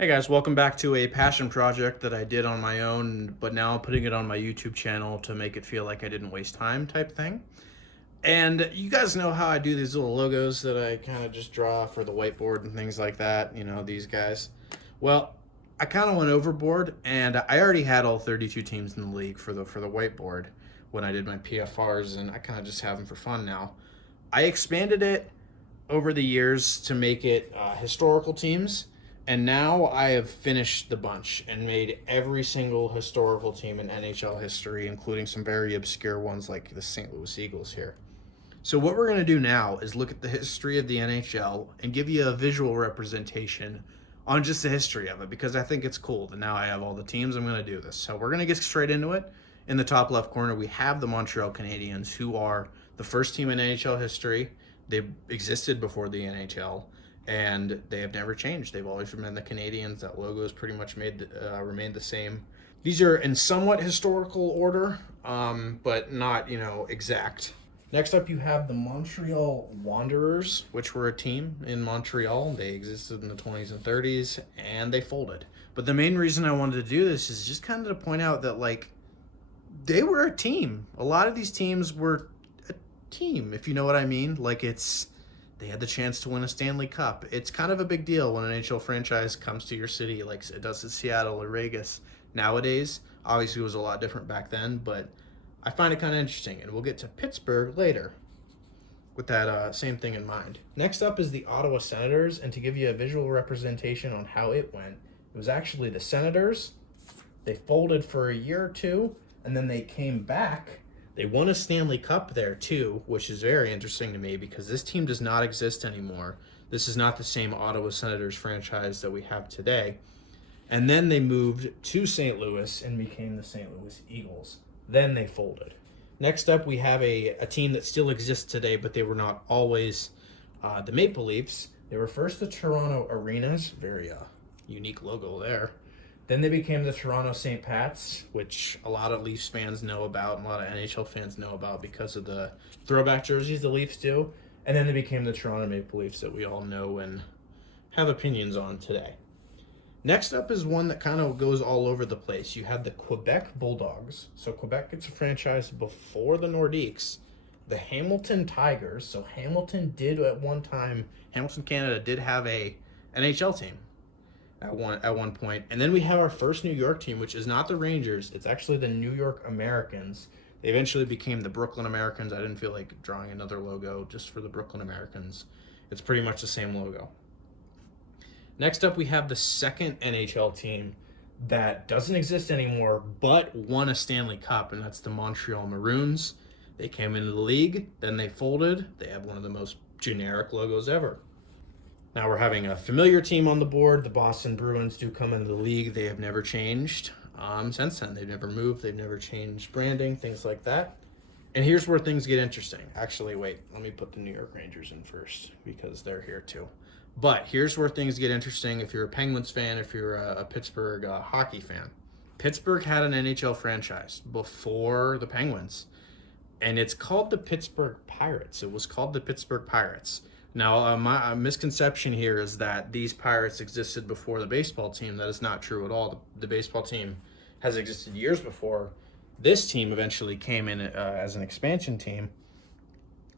Hey guys, welcome back to a passion project that I did on my own, but now I'm putting it on my YouTube channel to make it feel like I didn't waste time type thing. And you guys know how I do these little logos that I kind of just draw for the whiteboard and things like that, these guys. Well, I kind of went overboard and I already had all 32 teams in the league for the whiteboard when I did my PFRs, and I kind of just have them for fun now. I expanded it over the years to make it historical teams. And now I have finished the bunch and made every single historical team in NHL history, including some very obscure ones like the St. Louis Eagles here. So what we're going to do now is look at the history of the NHL and give you a visual representation on just the history of it, because I think it's cool that now I have all the teams. I'm going to do this. So we're going to get straight into it. In the top left corner, we have the Montreal Canadiens, who are the first team in NHL history. They existed before the NHL. And they have never changed. They've always been the Canadiens. That logo has pretty much remained the same. These are in somewhat historical order, but not, exact. Next up, you have the Montreal Wanderers, which were a team in Montreal. They existed in the 20s and 30s, and they folded. But the main reason I wanted to do this is just kind of to point out that, they were a team. A lot of these teams were a team, if you know what I mean. They had the chance to win a Stanley Cup. It's kind of a big deal when an NHL franchise comes to your city like it does in Seattle or Vegas nowadays. Obviously, it was a lot different back then, but I find it kind of interesting. And we'll get to Pittsburgh later with that same thing in mind. Next up is the Ottawa Senators, and to give you a visual representation on how it went, it was actually the Senators. They folded for a year or two, and then they came back. They won a Stanley Cup there too, which is very interesting to me because this team does not exist anymore. This is not the same Ottawa Senators franchise that we have today. And then they moved to St. Louis and became the St. Louis Eagles. Then they folded. Next up, we have a team that still exists today, but they were not always the Maple Leafs. They were first the Toronto Arenas, very unique logo there. Then they became the Toronto St. Pats, which a lot of Leafs fans know about and a lot of NHL fans know about because of the throwback jerseys the Leafs do. And then they became the Toronto Maple Leafs that we all know and have opinions on today. Next up is one that kind of goes all over the place. You have the Quebec Bulldogs. So Quebec gets a franchise before the Nordiques. The Hamilton Tigers. So Hamilton did at one time, Hamilton, Canada did have a NHL team at one point. And then we have our first New York team, which is not the Rangers. It's actually the New York Americans. They eventually became the Brooklyn Americans. I didn't feel like drawing another logo just for the Brooklyn Americans. It's pretty much the same logo. Next up, we have the second NHL team that doesn't exist anymore, but won a Stanley Cup, and that's the Montreal Maroons. They came into the league, then they folded. They have one of the most generic logos ever. Now we're having a familiar team on the board. The Boston Bruins do come into the league. They have never changed since then. They've never moved. They've never changed branding, things like that. And here's where things get interesting. Actually, wait, let me put the New York Rangers in first because they're here too. But here's where things get interesting if you're a Penguins fan, if you're a Pittsburgh hockey fan. Pittsburgh had an NHL franchise before the Penguins, and it's called the Pittsburgh Pirates. It was called the Pittsburgh Pirates. Now, my misconception here is that these Pirates existed before the baseball team. That is not true at all. The baseball team has existed years before. This team eventually came in as an expansion team.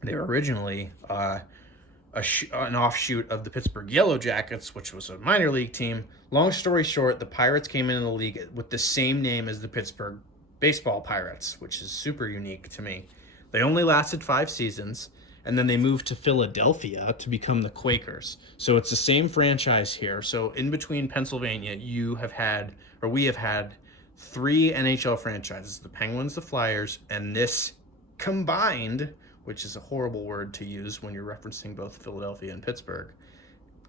They were originally an offshoot of the Pittsburgh Yellow Jackets, which was a minor league team. Long story short, the Pirates came into the league with the same name as the Pittsburgh Baseball Pirates, which is super unique to me. They only lasted 5 seasons. And then they moved to Philadelphia to become the Quakers. So it's the same franchise here. So in between Pennsylvania, we have had 3 NHL franchises, the Penguins, the Flyers, and this combined, which is a horrible word to use when you're referencing both Philadelphia and Pittsburgh,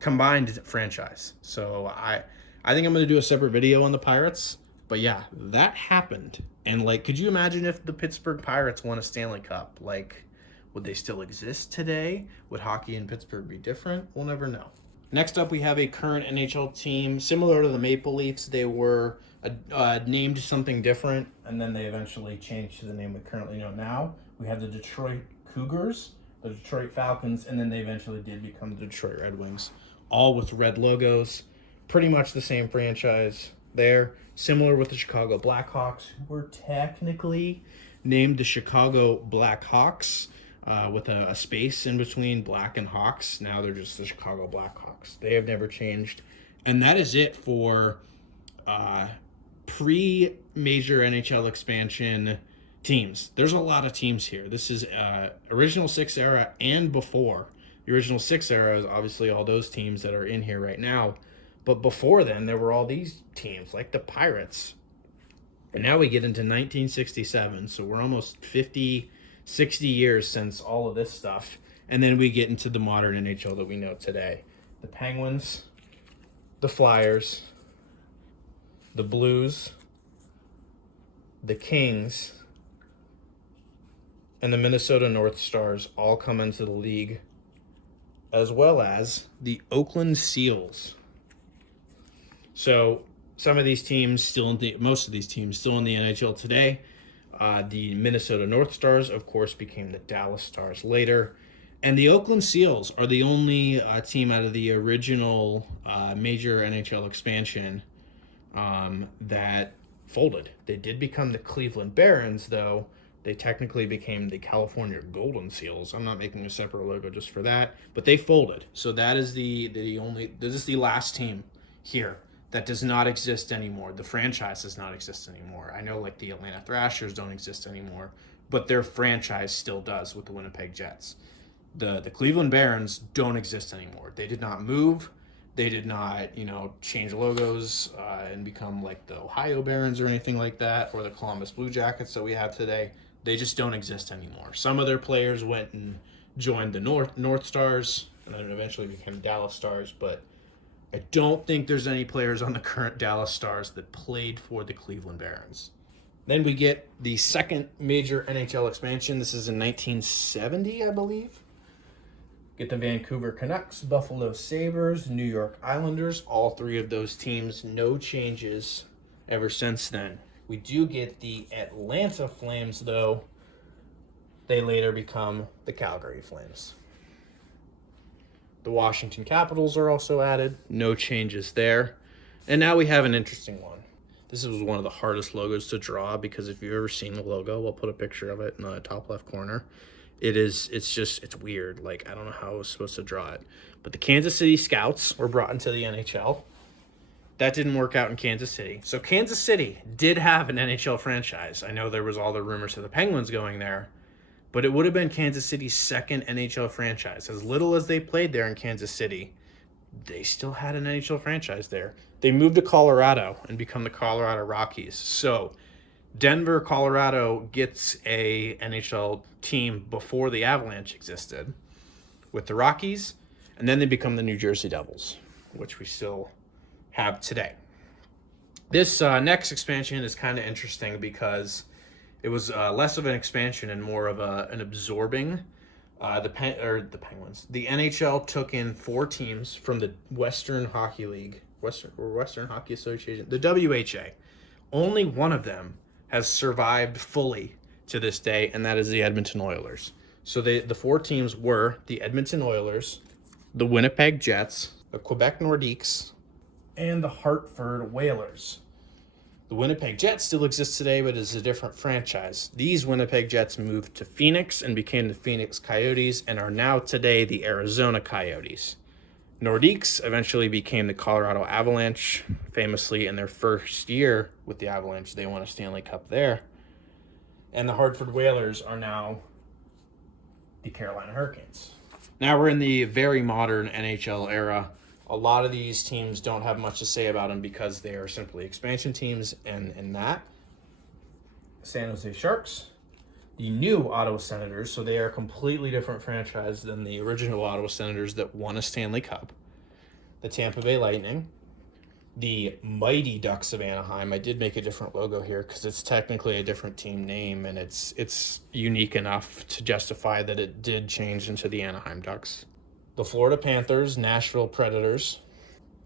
combined franchise. So I think I'm going to do a separate video on the Pirates. But yeah, that happened. And could you imagine if the Pittsburgh Pirates won a Stanley Cup? Would they still exist today? Would hockey in Pittsburgh be different? We'll never know. Next up, we have a current NHL team. Similar to the Maple Leafs, they were named something different, and then they eventually changed to the name we currently know now. We have the Detroit Cougars, the Detroit Falcons, and then they eventually did become the Detroit Red Wings, all with red logos. Pretty much the same franchise there. Similar with the Chicago Blackhawks, who were technically named the Chicago Blackhawks with a space in between Black and Hawks. Now they're just the Chicago Blackhawks. They have never changed. And that is it for pre-major NHL expansion teams. There's a lot of teams here. This is original six era and before. The original six era is obviously all those teams that are in here right now. But before then, there were all these teams like the Pirates. And now we get into 1967, so we're almost 50, 60 years since all of this stuff. And then we get into the modern NHL that we know today. The Penguins, the Flyers, the Blues, the Kings, and the Minnesota North Stars all come into the league, as well as the Oakland Seals. So some of these teams most of these teams still in the NHL today. The Minnesota North Stars, of course, became the Dallas Stars later. And the Oakland Seals are the only team out of the original major NHL expansion that folded. They did become the Cleveland Barons, though. They technically became the California Golden Seals. I'm not making a separate logo just for that, but they folded. So that is this is the last team here that does not exist anymore. The franchise does not exist anymore. I know like the Atlanta Thrashers don't exist anymore, but their franchise still does with the Winnipeg Jets. The Cleveland Barons don't exist anymore. They did not move. They did not, change logos and become like the Ohio Barons or anything like that, or the Columbus Blue Jackets that we have today. They just don't exist anymore. Some of their players went and joined the North Stars and then eventually became Dallas Stars, but I don't think there's any players on the current Dallas Stars that played for the Cleveland Barons. Then we get the second major NHL expansion. This is in 1970, I believe. Get the Vancouver Canucks, Buffalo Sabres, New York Islanders. All three of those teams, no changes ever since then. We do get the Atlanta Flames, though. They later become the Calgary Flames. The Washington Capitals are also added. No changes there. And now we have an interesting one. This was one of the hardest logos to draw because if you've ever seen the logo, we'll put a picture of it in the top left corner. It's weird. Like, I don't know how I was supposed to draw it. But the Kansas City Scouts were brought into the NHL. That didn't work out in Kansas City. So Kansas City did have an NHL franchise. I know there was all the rumors of the Penguins going there. But it would have been Kansas City's second NHL franchise. As little as they played there in Kansas City, they still had an NHL franchise there. They moved to Colorado and become the Colorado Rockies. So Denver, Colorado gets a NHL team before the Avalanche existed with the Rockies, and then they become the New Jersey Devils, which we still have today. This next expansion is kind of interesting because it was less of an expansion and more of an absorbing. The Penguins. The NHL took in 4 teams from the Western Hockey League, Western Hockey Association, the WHA. Only one of them has survived fully to this day, and that is the Edmonton Oilers. So the 4 teams were the Edmonton Oilers, the Winnipeg Jets, the Quebec Nordiques, and the Hartford Whalers. The Winnipeg Jets still exists today, but is a different franchise. These Winnipeg Jets moved to Phoenix and became the Phoenix Coyotes and are now today the Arizona Coyotes. Nordiques eventually became the Colorado Avalanche. Famously, in their first year with the Avalanche, they won a Stanley Cup there. And the Hartford Whalers are now the Carolina Hurricanes. Now we're in the very modern NHL era. A lot of these teams don't have much to say about them because they are simply expansion teams, and that San Jose Sharks, the new Ottawa Senators, so they are a completely different franchise than the original Ottawa Senators that won a Stanley Cup, the Tampa Bay Lightning, the Mighty Ducks of Anaheim. I did make a different logo here because it's technically a different team name, and it's unique enough to justify that it did change into the Anaheim Ducks. The Florida Panthers, Nashville Predators,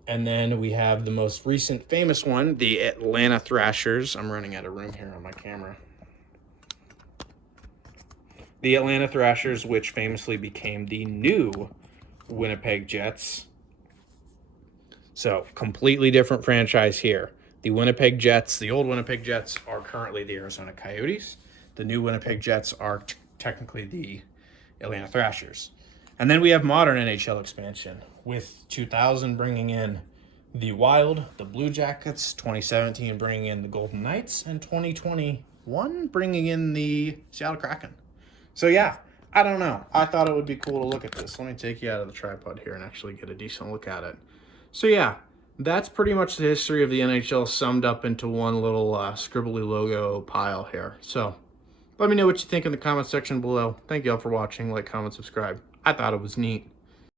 and then we have the most recent famous one, the Atlanta Thrashers. I'm running out of room here on my camera. The Atlanta Thrashers, which famously became the new Winnipeg Jets. So completely different franchise here. The Winnipeg Jets, the old Winnipeg Jets, are currently the Arizona Coyotes. The new Winnipeg Jets are technically the Atlanta Thrashers. And then we have modern NHL expansion with 2000 bringing in the Wild, the Blue Jackets, 2017 bringing in the Golden Knights, and 2021 bringing in the Seattle Kraken. So yeah, I don't know. I thought it would be cool to look at this. Let me take you out of the tripod here and actually get a decent look at it. So yeah, that's pretty much the history of the NHL summed up into one little scribbly logo pile here. So let me know what you think in the comment section below. Thank you all for watching. Like, comment, subscribe. I thought it was neat.